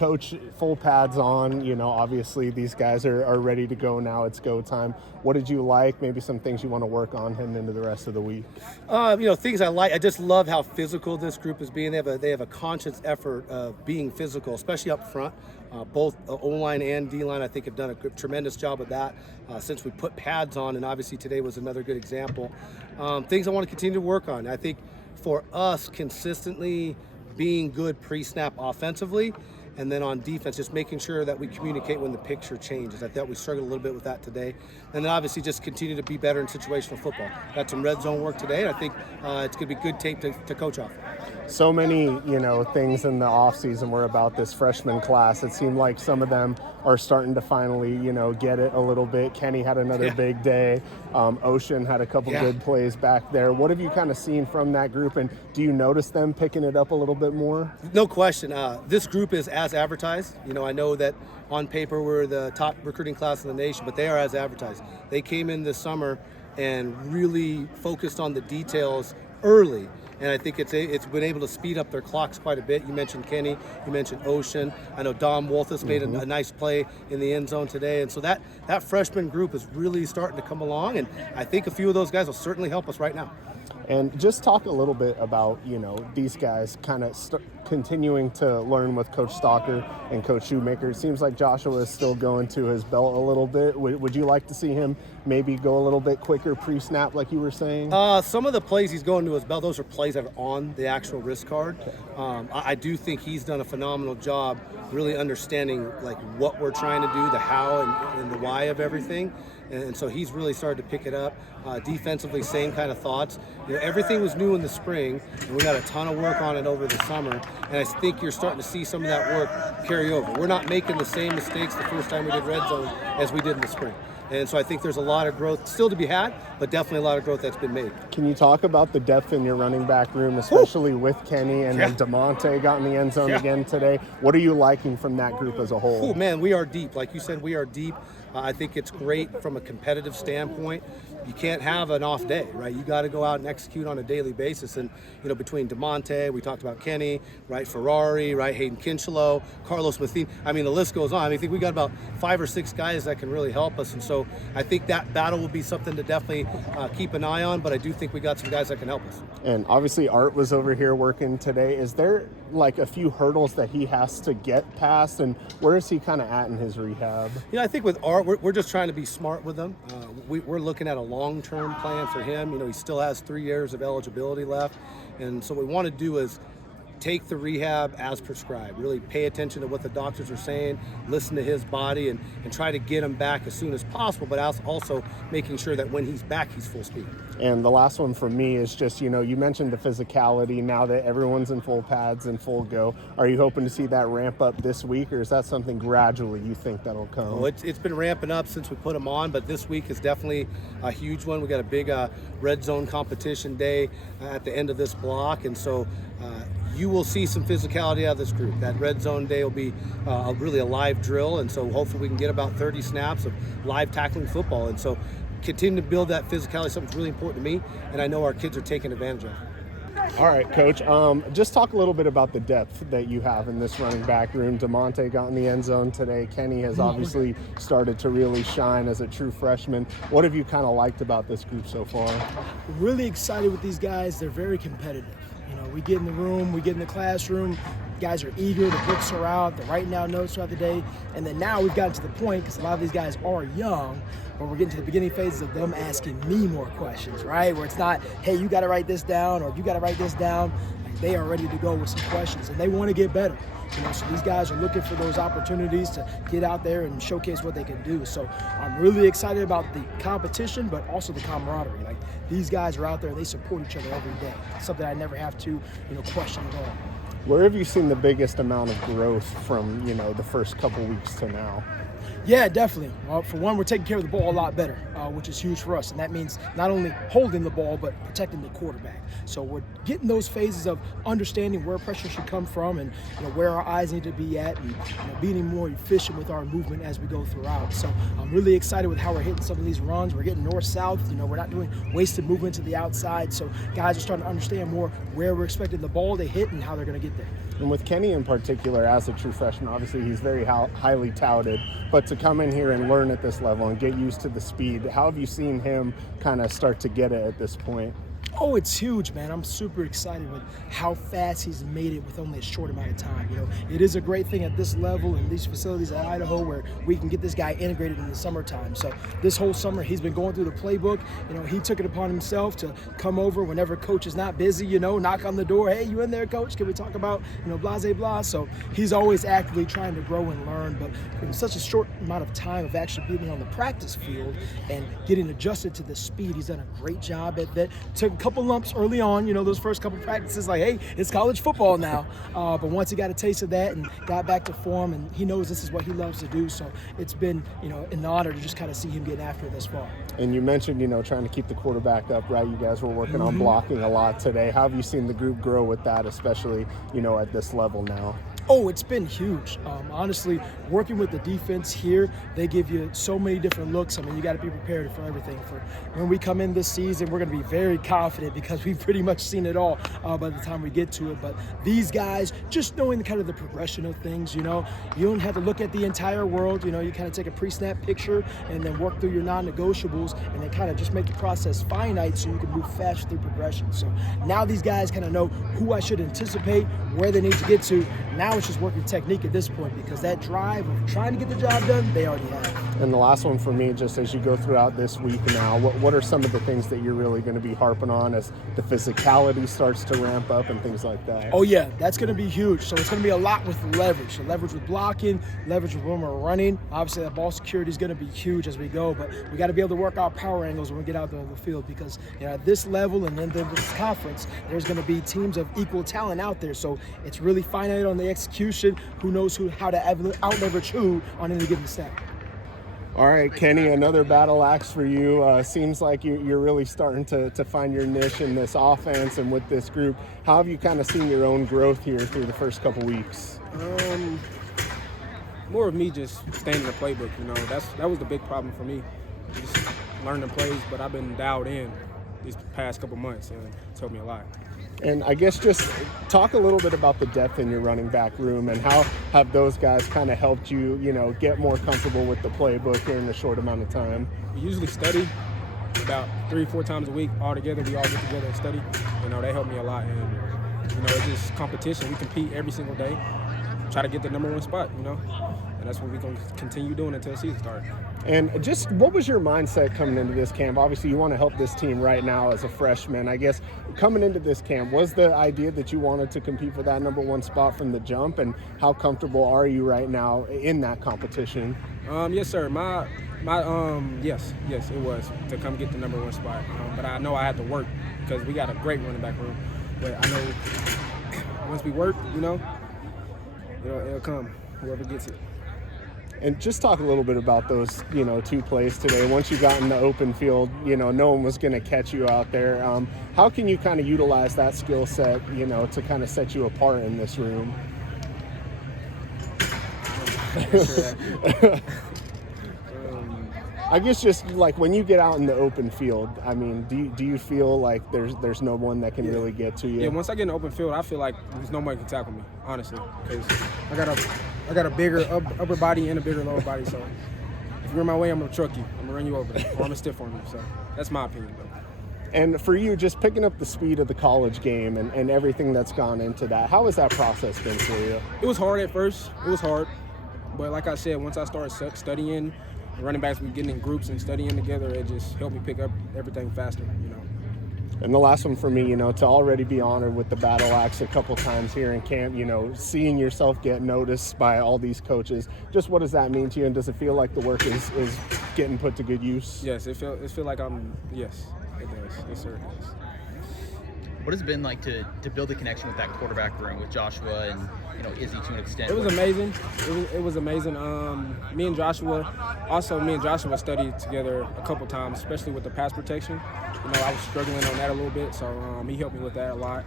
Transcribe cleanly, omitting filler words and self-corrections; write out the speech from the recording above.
Coach, full pads on, obviously these guys are ready to go now. It's go time. What did you like? Maybe some things you want to work on heading into the rest of the week? Things I like. I just love how physical this group is being. They have a conscious effort of being physical, especially up front. Both O-line and D-line, I think, have done a tremendous job of that since we put pads on, and obviously today was another good example. Things I want to continue to work on. I think for us, consistently being good pre-snap offensively, and then on defense, just making sure that we communicate when the picture changes. I thought we struggled a little bit with that today. And then obviously just continue to be better in situational football. Got some red zone work today, and I think it's going to be good tape to coach off. So many, things in the offseason were about this freshman class. It seemed like some of them are starting to finally, get it a little bit. Kenny had another big day. Ocean had a couple good plays back there. What have you kind of seen from that group, and do you notice them picking it up a little bit more? No question. This group is as advertised. I know that on paper we're the top recruiting class in the nation, but they are as advertised. They came in this summer and really focused on the details early. And I think it's been able to speed up their clocks quite a bit. You mentioned Kenny, you mentioned Ocean. I know Dom Wolthus made a nice play in the end zone today. And so that freshman group is really starting to come along. And I think a few of those guys will certainly help us right now. And just talk a little bit about, these guys kind of continuing to learn with Coach Stalker and Coach Shoemaker. It seems like Joshua is still going to his belt a little bit. Would you like to see him maybe go a little bit quicker pre-snap like you were saying? Some of the plays he's going to his belt, those are plays that are on the actual wrist card. I do think he's done a phenomenal job really understanding what we're trying to do, the how and the why of everything. And so he's really started to pick it up. Defensively, same kind of thoughts. Everything was new in the spring, and we got a ton of work on it over the summer. And I think you're starting to see some of that work carry over. We're not making the same mistakes the first time we did red zone as we did in the spring. And so I think there's a lot of growth still to be had, but definitely a lot of growth that's been made. Can you talk about the depth in your running back room, especially with Kenny and then DeMonte got in the end zone again today? What are you liking from that group as a whole? Man, we are deep. Like you said, we are deep. I think it's great from a competitive standpoint. You can't have an off day, right? You got to go out and execute on a daily basis. And, between DeMonte, we talked about Kenny, right? Ferrari, right? Hayden Kinchelow, Carlos Mathine. I mean, the list goes on. I think we got about 5 or 6 guys that can really help us. And so I think that battle will be something to definitely keep an eye on. But I do think we got some guys that can help us. And obviously Art was over here working today. Is there a few hurdles that he has to get past? And where is he kind of at in his rehab? I think with Art, we're just trying to be smart with him. We're looking at a long-term plan for him. He still has 3 years of eligibility left. And so what we want to do is take the rehab as prescribed, really pay attention to what the doctors are saying, listen to his body, and try to get him back as soon as possible, but also making sure that when he's back, he's full speed. And the last one for me is just, you mentioned the physicality now that everyone's in full pads and full go. Are you hoping to see that ramp up this week, or is that something gradually you think that'll come? Well, it's been ramping up since we put them on, but this week is definitely a huge one. We got a big red zone competition day at the end of this block, and so you will see some physicality out of this group. That red zone day will be really a live drill, and so hopefully we can get about 30 snaps of live tackling football. And so continue to build that physicality, something's really important to me, and I know our kids are taking advantage of it. All right, Coach. Just talk a little bit about the depth that you have in this running back room. DeMonte got in the end zone today. Kenny has obviously started to really shine as a true freshman. What have you kind of liked about this group so far? Really excited with these guys. They're very competitive. We get in the room, we get in the classroom, guys are eager, the books are out, they're writing down notes throughout the day, and then now we've gotten to the point, because a lot of these guys are young, where we're getting to the beginning phases of them asking me more questions, right? Where it's not, hey, you got to write this down, or you got to write this down. They are ready to go with some questions, and they want to get better. So these guys are looking for those opportunities to get out there and showcase what they can do. So I'm really excited about the competition, but also the camaraderie. These guys are out there, they support each other every day. Something I never have to, question at all. Where have you seen the biggest amount of growth from, the first couple weeks to now? Yeah, definitely. Well, for one, we're taking care of the ball a lot better, which is huge for us. And that means not only holding the ball, but protecting the quarterback. So we're getting those phases of understanding where pressure should come from and where our eyes need to be at, and being more efficient with our movement as we go throughout. So I'm really excited with how we're hitting some of these runs. We're getting north-south. We're not doing wasted movement to the outside. So guys are starting to understand more where we're expecting the ball to hit and how they're going to get there. And with Kenny in particular, as a true freshman, obviously he's very highly touted, but to come in here and learn at this level and get used to the speed, how have you seen him kind of start to get it at this point? Oh, it's huge, man. I'm super excited with how fast he's made it with only a short amount of time. It is a great thing at this level and these facilities at Idaho where we can get this guy integrated in the summertime. So this whole summer, he's been going through the playbook. He took it upon himself to come over whenever coach is not busy, knock on the door. Hey, you in there, coach? Can we talk about, blah, blah, blah. So he's always actively trying to grow and learn. But in such a short amount of time of actually being on the practice field and getting adjusted to the speed, he's done a great job at that. Took a couple lumps early on, those first couple practices, like, hey, it's college football now. But once he got a taste of that and got back to form, and he knows this is what he loves to do, so it's been, an honor to just kind of see him getting after it this far. And you mentioned, trying to keep the quarterback upright. You guys were working on blocking a lot today. How have you seen the group grow with that, especially, at this level now? Oh, it's been huge. Honestly, working with the defense here, they give you so many different looks. I mean, you got to be prepared for everything. For when we come in this season, we're going to be very confident because we've pretty much seen it all by the time we get to it. But these guys, just knowing kind of the progression of things, you don't have to look at the entire world. You kind of take a pre-snap picture and then work through your non-negotiables and then kind of just make the process finite so you can move fast through progression. So now these guys kind of know who I should anticipate, where they need to get to. Now it's just working technique at this point because that drive of trying to get the job done, they already have. And the last one for me, just as you go throughout this week now, what are some of the things that you're really going to be harping on as the physicality starts to ramp up and things like that? Oh, yeah, that's going to be huge. So it's going to be a lot with leverage. So leverage with blocking, leverage with when we're running. Obviously, that ball security is going to be huge as we go, but we got to be able to work our power angles when we get out there on the field because at this level and then this conference, there's going to be teams of equal talent out there. So it's really finite on the execution. Who knows how to out-leverage who on any given snap. All right, Kenny, another battle axe for you. Seems like you're really starting to find your niche in this offense and with this group. How have you kind of seen your own growth here through the first couple weeks? More of me just staying in the playbook, that was the big problem for me. Just learning plays, but I've been dialed in these past couple months and it's helped me a lot. And I guess just talk a little bit about the depth in your running back room and how have those guys kind of helped you, get more comfortable with the playbook here in a short amount of time? We usually study about 3-4 times a week all together. We all get together and study. They help me a lot. And, it's just competition. We compete every single day, try to get the number one spot, and that's what we're going to continue doing until the season starts. And just what was your mindset coming into this camp? Obviously, you want to help this team right now as a freshman. I guess coming into this camp, was the idea that you wanted to compete for that number one spot from the jump? And how comfortable are you right now in that competition? Yes, sir. Yes, it was to come get the number one spot. But I know I had to work because we got a great running back room. But I know once we work, it'll come, whoever gets it. And just talk a little bit about those, 2 plays today. Once you got in the open field, no one was going to catch you out there. How can you kind of utilize that skill set, to kind of set you apart in this room? I guess just like when you get out in the open field, I mean, do you feel like there's no one that can really get to you? Yeah, once I get in the open field, I feel like there's no one can tackle me, honestly, because I got a bigger upper body and a bigger lower body. So if you're in my way, I'm gonna truck you. I'm gonna run you over, or I'm gonna stiff arm you. So that's my opinion, though. And for you, just picking up the speed of the college game and everything that's gone into that, how has that process been for you? It was hard at first. It was hard, but like I said, once I started studying. Running backs, we getting in groups and studying together, it just helped me pick up everything faster, And the last one for me, to already be honored with the battle axe a couple times here in camp, seeing yourself get noticed by all these coaches, just what does that mean to you? And does it feel like the work is getting put to good use? Yes, it feel like yes, it does. Yes, sir, it does. What has it been like to build a connection with that quarterback room with Joshua and Izzy to an extent? It was amazing. It was amazing. Me and Joshua studied together a couple times, especially with the pass protection. I was struggling on that a little bit, so he helped me with that a lot.